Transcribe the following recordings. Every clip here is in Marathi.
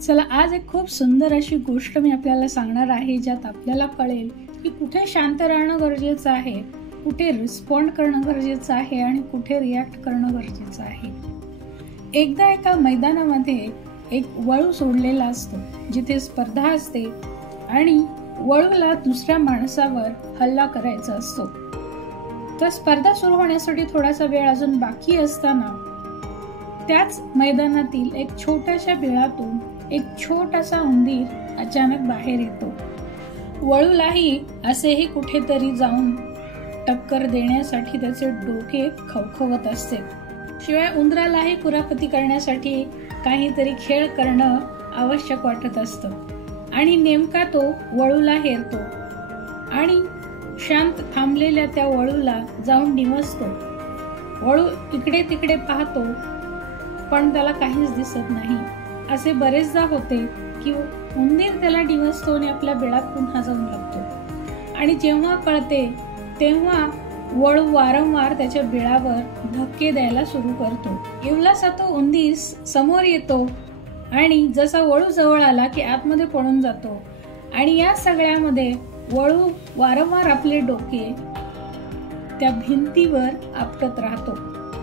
चला, आज एक खूप सुंदर अशी गोष्ट मी आपल्याला सांगणार आहे, ज्यात आपल्याला कळेल की कुठे शांत राहणं गरजेचं आहे, कुठे रिस्पॉन्ड करणं गरजेचं आहे आणि कुठे रिॲक्ट करणं गरजेचं आहे. एकदा एका मैदानामध्ये एक वळू सोडलेला असतो, जिथे स्पर्धा असते आणि वळूला दुसऱ्या माणसावर हल्ला करायचा असतो. तर स्पर्धा सुरू होण्यासाठी थोडासा वेळ अजून बाकी असताना त्याच मैदानातील एक छोट्याशा बिळातून एक छोटासा उंदीर अचानक बाहेर येतो. वळूलाही असेही कुठेतरी जाऊन टक्कर देण्यासाठी त्याचे डोके खवखवत असते. शिवाय उंदरालाही कुरापती करण्यासाठी काहीतरी खेळ करणं आवश्यक वाटत असतं. आणि नेमका तो वळूला हेरतो आणि शांत थांबलेल्या त्या वळूला जाऊन डिवचतो. वळू इकडे तिकडे पाहतो, पण त्याला काहीच दिसत नाही. असे बरेचदा होते की उंदीर त्याला डिवचतो आणि आपल्या बिळात पुन्हा जाऊन लागतो. आणि जेव्हा कळते तेव्हा वळू वारंवार त्याच्या बिळावर धक्के द्यायला सुरू करतो. एवढासा तो उंदीर समोर येतो आणि जसा वळू जवळ आला की आतमध्ये पळून जातो. आणि या सगळ्यामध्ये वळू वारंवार आपले डोके त्या भिंतीवर आपटत राहतो,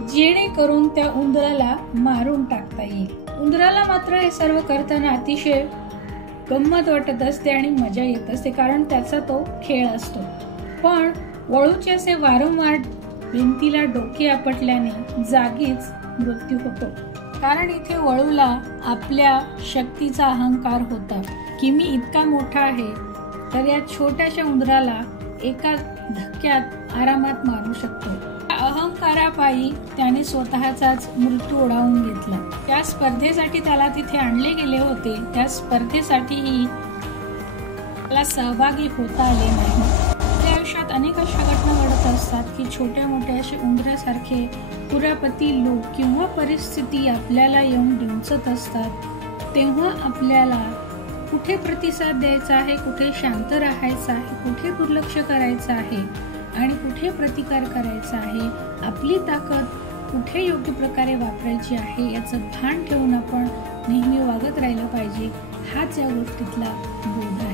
जेणेकरून त्या उंदराला मारून टाकता येईल. उंदराला मात्र हे सर्व करताना अतिशय गंमत वाटत असते आणि मजा येत असते, कारण त्याचा तो खेळ असतो. पण वळूचे असे वारंवार भिंतीला डोके आपटल्याने जागीच मृत्यू होतो. कारण इथे वळूला आपल्या शक्तीचा अहंकार होता की मी इतका मोठा आहे, तर या छोट्याशा उंदराला एका धक्क्यात आरामात मारू शकतो. अहंकारापायी त्याने स्वतःचाच मृत्यू ओढावून घेतला. त्या स्पर्धेसाठी त्याला तिथे आणले गेले होते, त्या स्पर्धेसाठीही त्याला सहभागी होता आले नाही. त्या आयुष्यात अनेक अशा घटना घडत असतात की छोट्या मोठ्या असे उंदरासारखे कुरापती लोक किंवा परिस्थिती आपल्याला येऊन डिवचत असतात. तेव्हा आपल्याला कुठे प्रतिसाद द्यायचा आहे, कुठे शांत राहायचं आहे, कुठे दुर्लक्ष करायचं आहे आणि कुठे प्रतिकार करायचा आहे, आपली ताकद कुठे योग्य प्रकारे वापरायची आहे, याचं भान ठेवून आपण नेहमी वागत राहिलं पाहिजे. हाच या गोष्टीतला बोध आहे.